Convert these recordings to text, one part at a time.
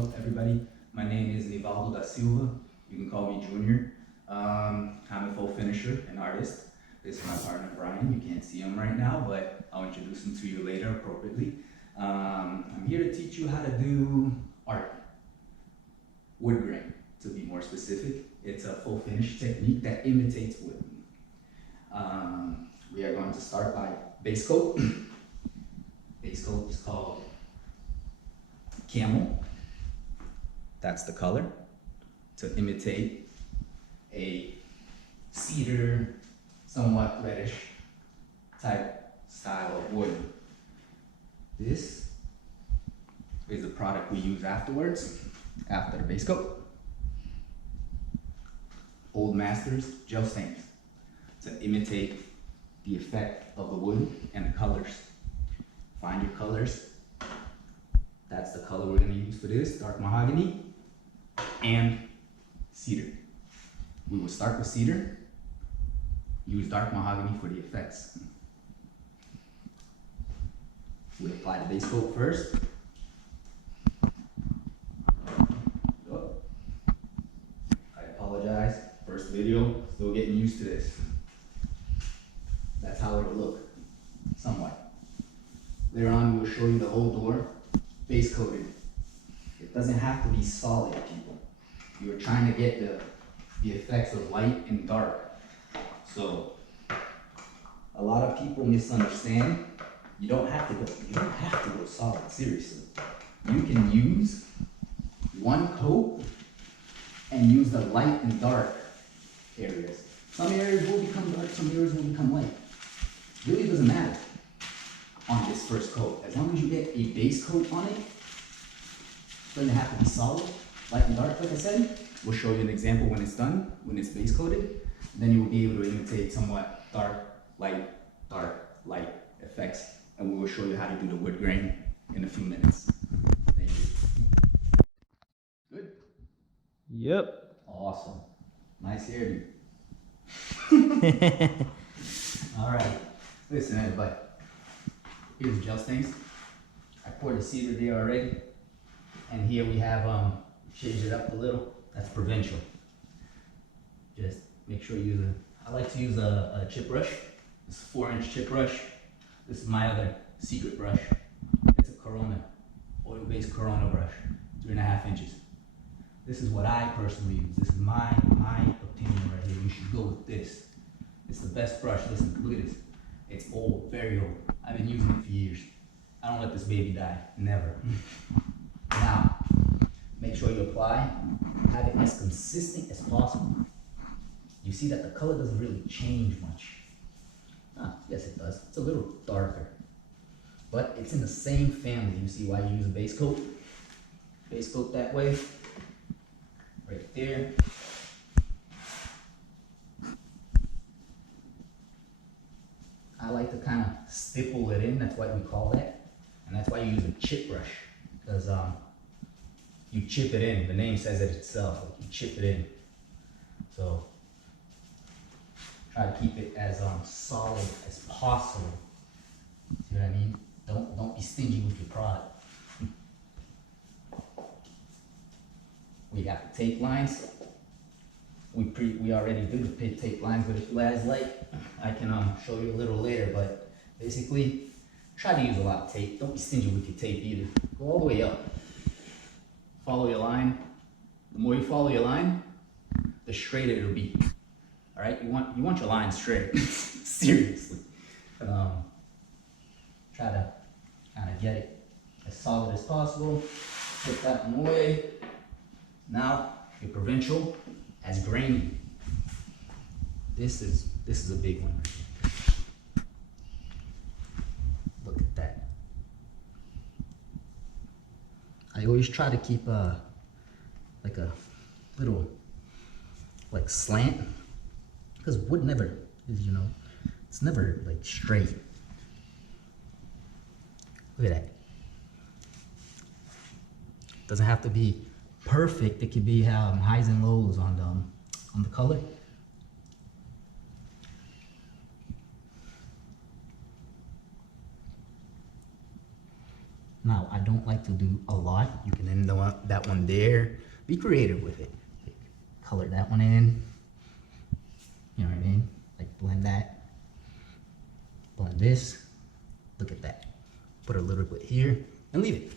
Hello, everybody. My name is Nivaldo da Silva. You can call me Junior. I'm a faux finisher, an artist. This is my partner Brian. You can't see him right now, but I'll introduce him to you later appropriately. I'm here to teach you how to do art. Wood grain, to be more specific. It's a faux finish technique that imitates wood. We are going to start by base coat. Base coat is called camel. That's the color, to imitate a cedar, somewhat reddish type style of wood. This is the product we use afterwards, after the base coat. Old Masters gel stains, to imitate the effect of the wood and the colors. Find your colors. That's the color we're going to use for this, dark mahogany and cedar. We will start with cedar, use dark mahogany for the effects. We apply the base coat first. Oh, I apologize, first video, still getting used to this. That's how it'll look, somewhat. Later on, we will show you the whole door base coated. It doesn't have to be solid, people. You're trying to get the effects of light and dark. So a lot of people misunderstand. You don't have to go solid, seriously. You can use one coat and use the light and dark areas. Some areas will become dark, some areas will become light. Really doesn't matter on this first coat. As long as you get a base coat on it, it doesn't have to be solid, light and dark, like I said. We'll show you an example when it's done, when it's base coated. Then you will be able to imitate somewhat dark, light effects. And we will show you how to do the wood grain in a few minutes. Thank you. Good? Yep. Awesome. Nice hairdo. All right. Listen, everybody. Here's the gel stains. I poured the cedar there already. And here we have, changed it up a little. That's provincial. Just make sure you use I like to use a chip brush. It's a 4-inch chip brush. This is my other secret brush. It's a Corona, oil-based Corona brush, 3.5 inches. This is what I personally use. This is my opinion right here. You should go with this. It's the best brush. Listen, look at this. It's old, very old. I've been using it for years. I don't let this baby die, never. Now, make sure you apply, have it as consistent as possible. You see that the color doesn't really change much. Yes it does, it's a little darker. But it's in the same family. You see why you use a base coat? Base coat that way, right there. I like to kind of stipple it in, that's what we call that. And that's why you use a chip brush, because you chip it in. The name says it itself, like you chip it in. So try to keep it as solid as possible. See what I mean? Don't be stingy with your product. We got the tape lines. We already did the pit tape lines, but if you guys like, I can show you a little later. But basically, try to use a lot of tape. Don't be stingy with your tape either. Go all the way up. Follow your line. The more you follow your line, the straighter it'll be. All right, you want your line straight. Seriously. Try to kind of get it as solid as possible. Put that one away. Now your provincial as grainy. This is a big one. Look at that. I always try to keep like a little slant, because wood never is, it's never like straight. Look at that. Doesn't have to be perfect. It could be highs and lows on the color. Now, I don't like to do a lot. You can and that one there. Be creative with it. Color that one in. You know what I mean? Like blend that. Blend this. Look at that. Put a little bit here and leave it.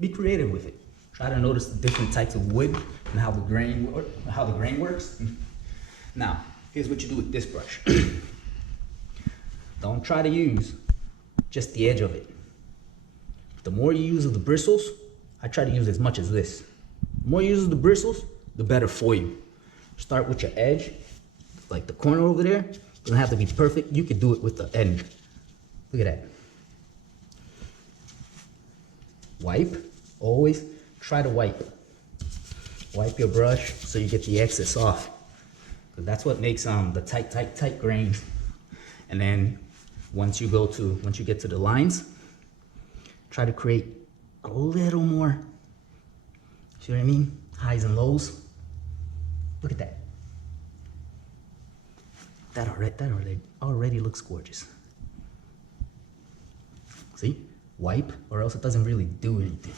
Be creative with it. Try to notice the different types of wood and how the grain works. Now, here's what you do with this brush. Don't try to use just the edge of it. The more you use of the bristles, I try to use as much as this. The more you use of the bristles, the better for you. Start with your edge, like the corner over there. Doesn't have to be perfect. You could do it with the end. Look at that. Wipe, always try to wipe. Wipe your brush so you get the excess off. Because that's what makes the tight grains. And then once you get to the lines, try to create a little more, see what I mean? Highs and lows. Look at that. That already looks gorgeous. See? Wipe, or else it doesn't really do anything.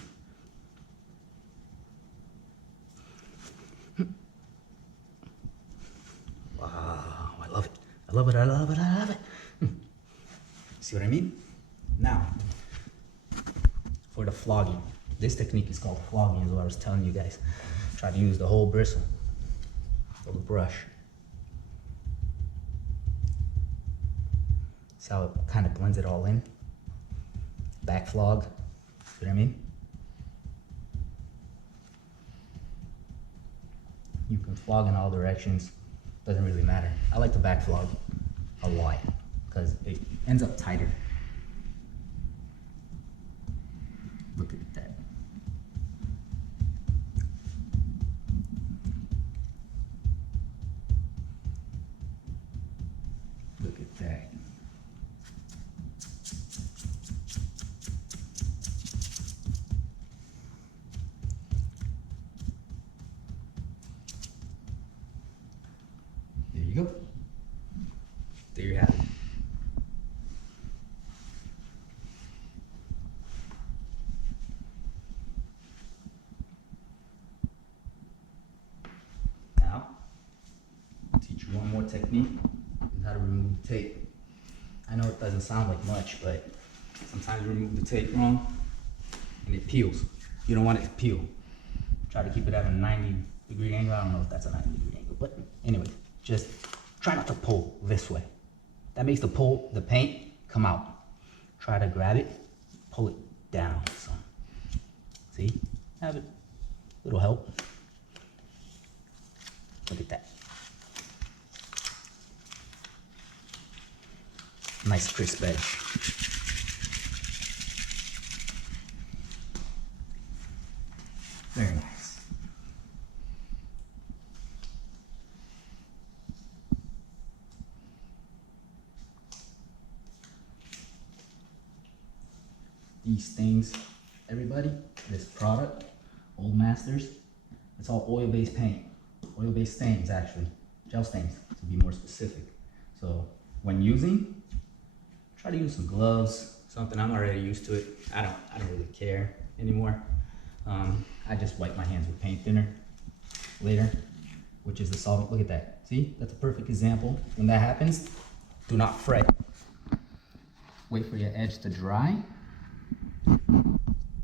Wow, I love it. I love it, I love it, I love it. See what I mean? Now, for the flogging. This technique is called flogging, is what I was telling you guys. Try to use the whole bristle of the brush. See how it kind of blends it all in? Back flog, see what I mean? You can flog in all directions, doesn't really matter. I like to back flog a lot because it ends up tighter. Look at that. Look at that. There you go. There you have it. Now, teach you one more technique is how to remove the tape. I know it doesn't sound like much, but sometimes you remove the tape wrong and it peels. You don't want it to peel. Try to keep it at a 90-degree angle. I don't know if that's a 90-degree angle, but anyway, just try not to pull this way. That makes the paint come out. Try to grab it, pull it down some. See? Have it. It'll help. Look at that. Nice crisp edge. Very nice. These things, everybody, this product, Old Masters, it's all oil-based paint. Oil-based stains, actually. Gel stains, to be more specific. So when using, try to use some gloves, something. I'm already used to it. I don't really care anymore. I just wipe my hands with paint thinner later, which is the solvent. Look at that. See, that's a perfect example. When that happens, do not fret. Wait for your edge to dry.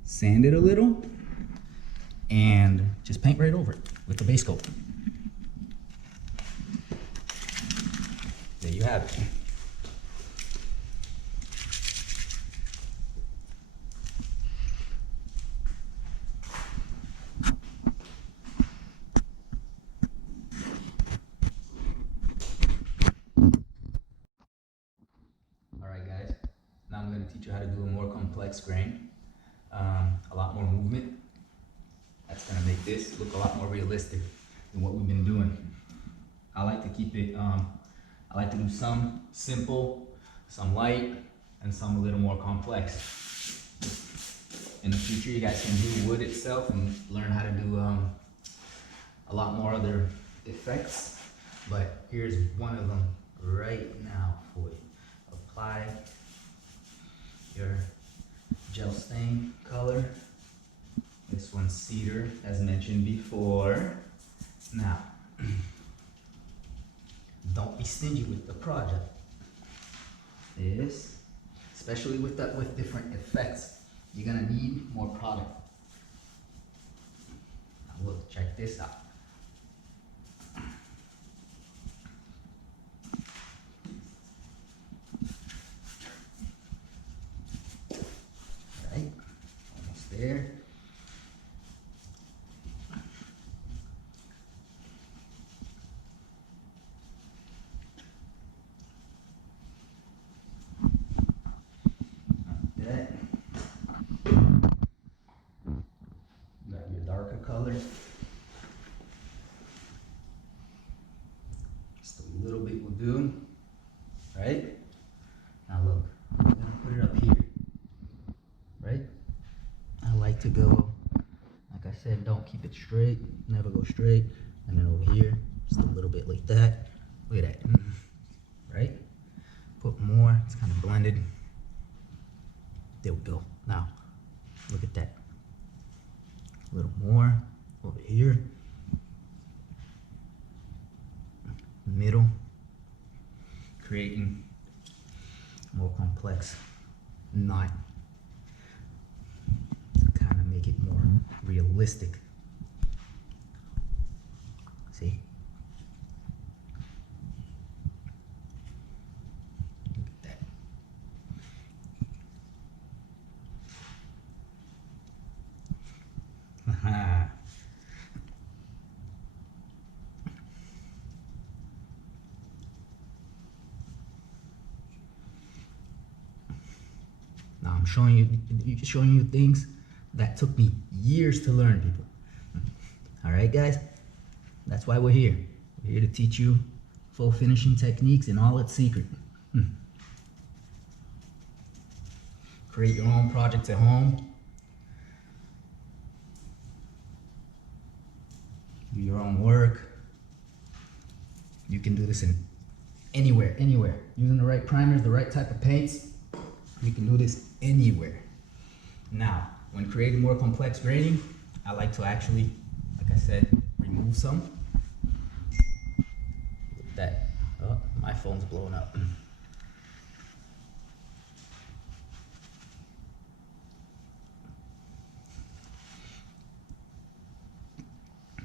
Sand it a little, and just paint right over it with the base coat. There you have it. Alright guys, now I'm going to teach you how to do a more complex grain. A lot more movement. That's going to make this look a lot more realistic than what we've been doing. I like to keep it, I like to do some simple, some light, and some a little more complex. In the future, you guys can do wood itself and learn how to do a lot more other effects. But here's one of them right now for you. Apply your gel stain color. This one's cedar, as mentioned before. Now, don't be stingy with the project. This, especially with different effects, you're gonna need more product. Now look, check this out. Right, almost there. That. Grab your darker color. Just a little bit will do. Right? Now look, I'm gonna put it up here. Right? I like to go, like I said, don't keep it straight, never go straight. And then over here, just a little bit like that. Look at that. Right? Put more, it's kind of blended. There we go. Now, look at that. A little more over here. Middle. Creating more complex knot. To kind of make it more realistic. See? Look at that. Now I'm showing you things that took me years to learn, people. All right, guys? That's why we're here. We're here to teach you faux finishing techniques and all its secret. Create your own projects at home. Do your own work. You can do this in anywhere. Using the right primers, the right type of paints, you can do this anywhere. Now, when creating more complex graining, I like to actually, like I said, remove some. Look at that. Oh, my phone's blowing up.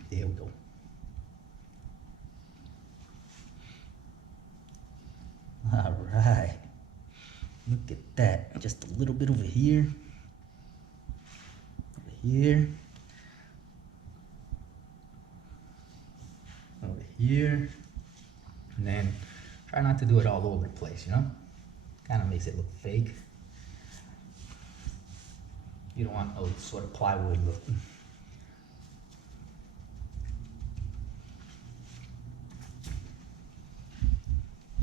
There we go. All right. Look at that. Just a little bit over here. Over here. Over here. And then try not to do it all over the place, you know? Kind of makes it look fake. You don't want a sort of plywood look.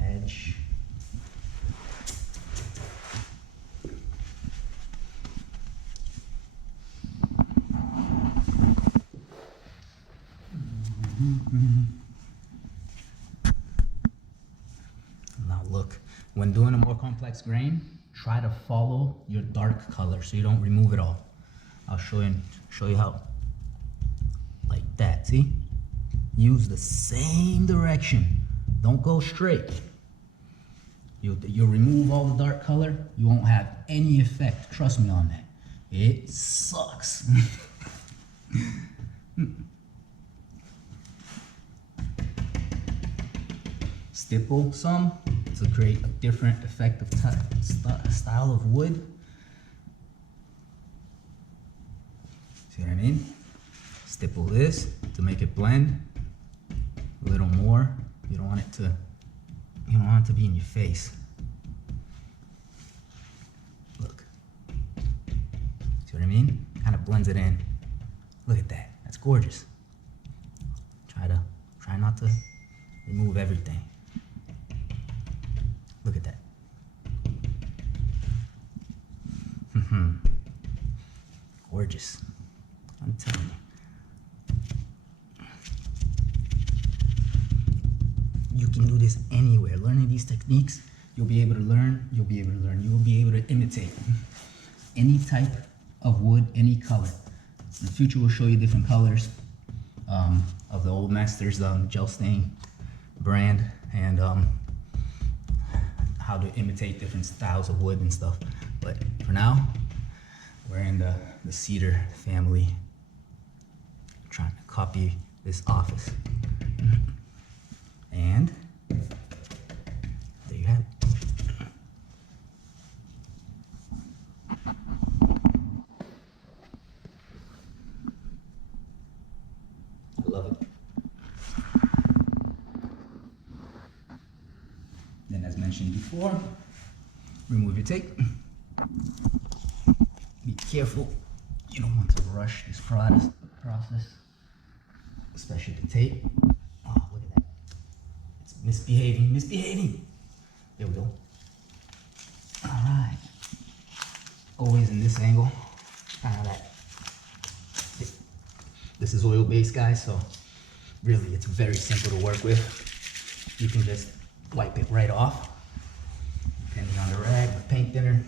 Edge. Now look, when doing a more complex grain, try to follow your dark color so you don't remove it all. I'll show you how. Like that, see? Use the same direction. Don't go straight. You'll remove all the dark color, you won't have any effect. Trust me on that. It sucks. Stipple some to create a different effective style of wood. See what I mean? Stipple this to make it blend a little more. You don't want it to be in your face. Look. See what I mean? Kind of blends it in. Look at that. That's gorgeous. Try not to remove everything. Look at that. Gorgeous. I'm telling you. You can do this anywhere. Learning these techniques, you'll be able to learn, you will be able to imitate any type of wood, any color. In the future, we'll show you different colors of the Old Masters gel stain brand, and how to imitate different styles of wood and stuff. But for now, we're in the cedar family. I'm trying to copy this office. And there you have it. I love it. Then, as mentioned before, remove your tape. Be careful. You don't want to rush this process, especially the tape. Oh, look at that. It's misbehaving. There we go. All right. Always in this angle. Kind of that. This is oil-based, guys, so really it's very simple to work with. You can just wipe it right off, depending on the rag, the paint thinner.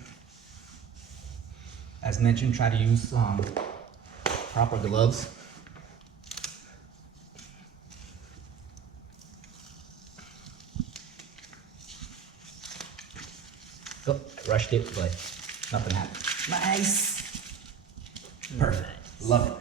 As mentioned, try to use proper gloves. Oh, I rushed it, but nothing happened. Nice. Perfect. Love it.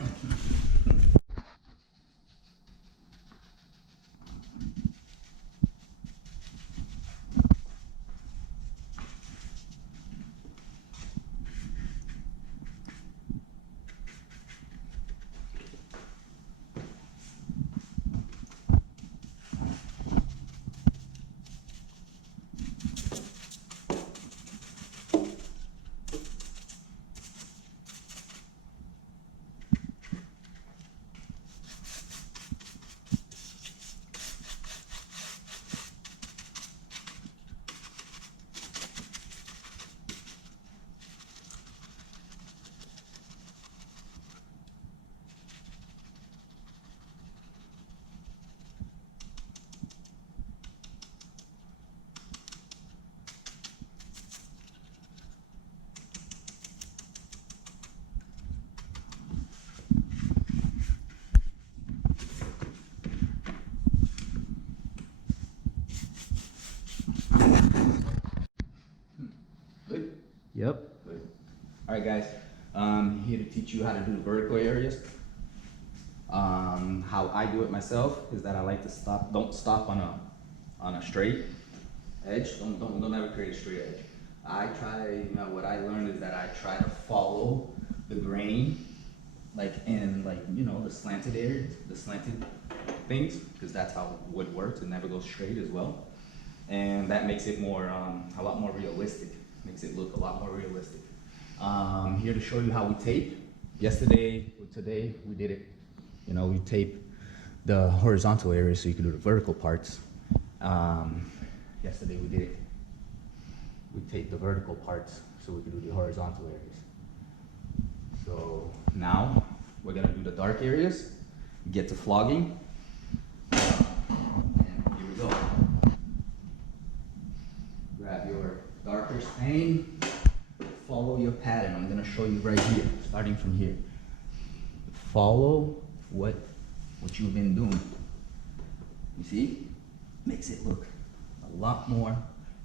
Yep. Good. All right, guys. Here to teach you how to do the vertical areas. How I do it myself is that I like to don't stop on a straight edge. Don't ever create a straight edge. What I learned is that I try to follow the grain, the slanted areas, the slanted things, because that's how wood works. It never goes straight as well, and that makes it a lot more realistic. Makes it look a lot more realistic. Here to show you how we tape. Yesterday or today we did it. We tape the horizontal areas so you can do the vertical parts. Yesterday we did it. We taped the vertical parts so we could do the horizontal areas. So now we're gonna do the dark areas, get to flogging. And here we go. Grab your darker stain, follow your pattern. I'm gonna show you right here, starting from here. Follow what you've been doing. You see? Makes it look a lot more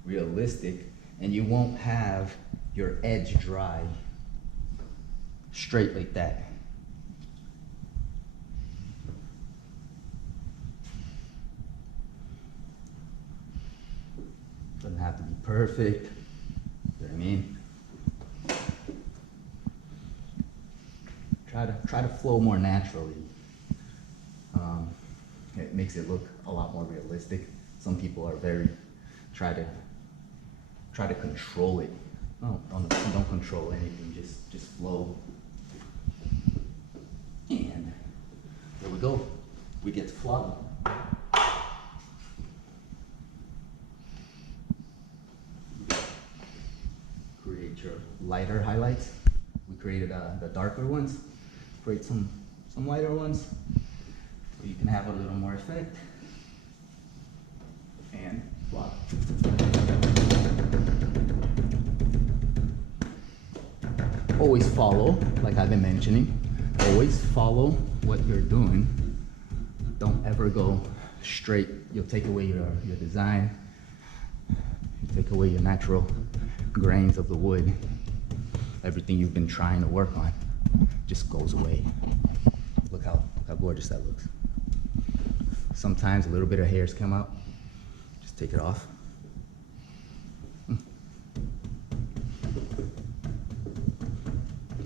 realistic, and you won't have your edge dry straight like that. Doesn't have to be perfect. You know what I mean? Try to flow more naturally. It makes it look a lot more realistic. Some people are try to control it. No, don't control anything. Just flow. And there we go. We get to flog. Create your lighter highlights. We created the darker ones. Create some lighter ones so you can have a little more effect. And flog. Always follow, like I've been mentioning, always follow what you're doing. Don't ever go straight. You'll take away your design. You take away your natural grains of the wood. Everything you've been trying to work on just goes away. Look how gorgeous that looks. Sometimes a little bit of hairs come out. Just take it off.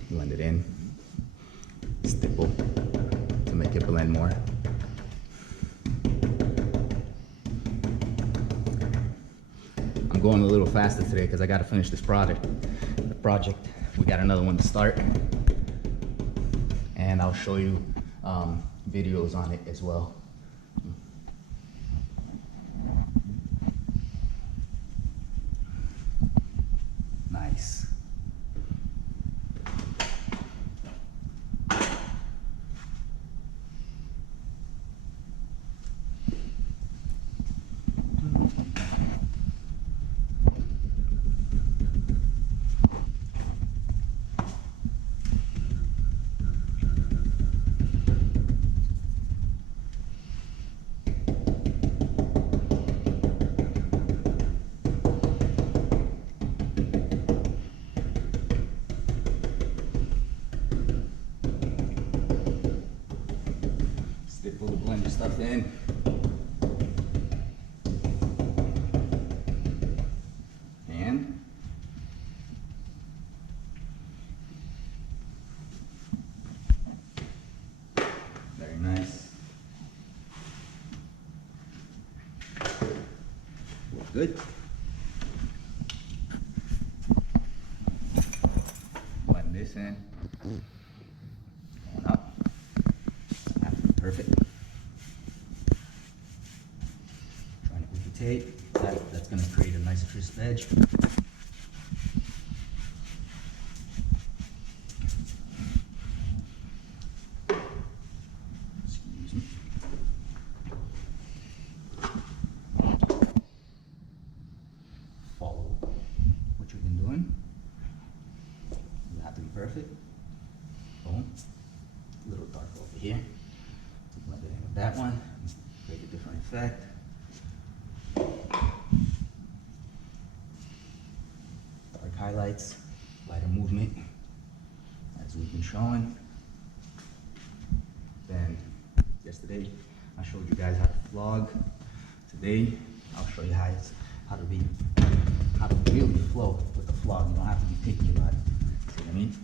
Blend it in. Stipple to make it blend more. I'm going a little faster today because I got to finish this project. We got another one to start, and I'll show you videos on it as well. Nice. Stipple to blend your stuff in. And very nice. Good. Blend this in. Going up. Perfect. Trying to with the tape. That's going to create a nice crisp edge. Excuse me. Follow what you've been doing. You have to be perfect. Boom. A little dark over here. Blend it in with that one. Create a different effect. Dark highlights, lighter movement, as we've been showing. Then yesterday I showed you guys how to flog. Today I'll show you how to really flow with the flog. You don't have to be picky about it. See what I mean?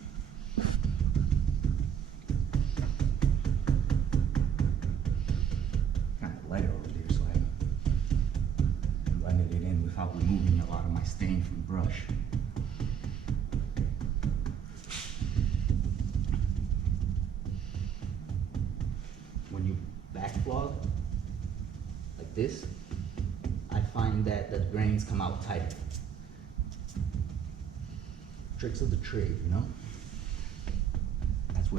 Kind of lighter over there, so I blended it in without removing a lot of my stain from the brush. When you back flog like this, I find that the grains come out tighter. Tricks of the trade, you know? That's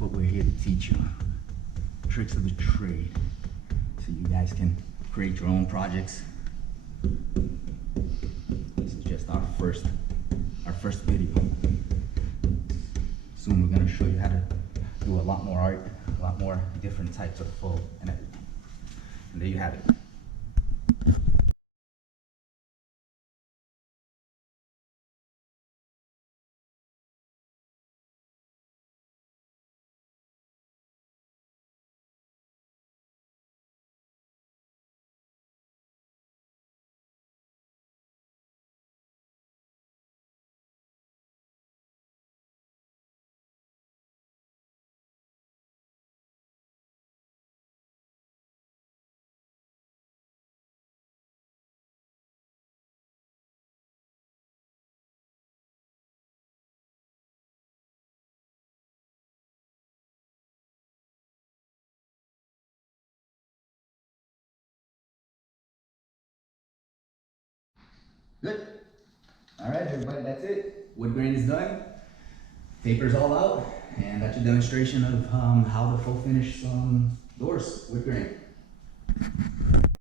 what we're here to teach you. Tricks of the trade. So you guys can create your own projects. This is just our first video. Soon we're gonna show you how to do a lot more art, a lot more different types of faux and everything. And there you have it. Good. All right, everybody, that's it. Wood grain is done. Paper's all out, and that's a demonstration of how to faux finish some doors, wood grain.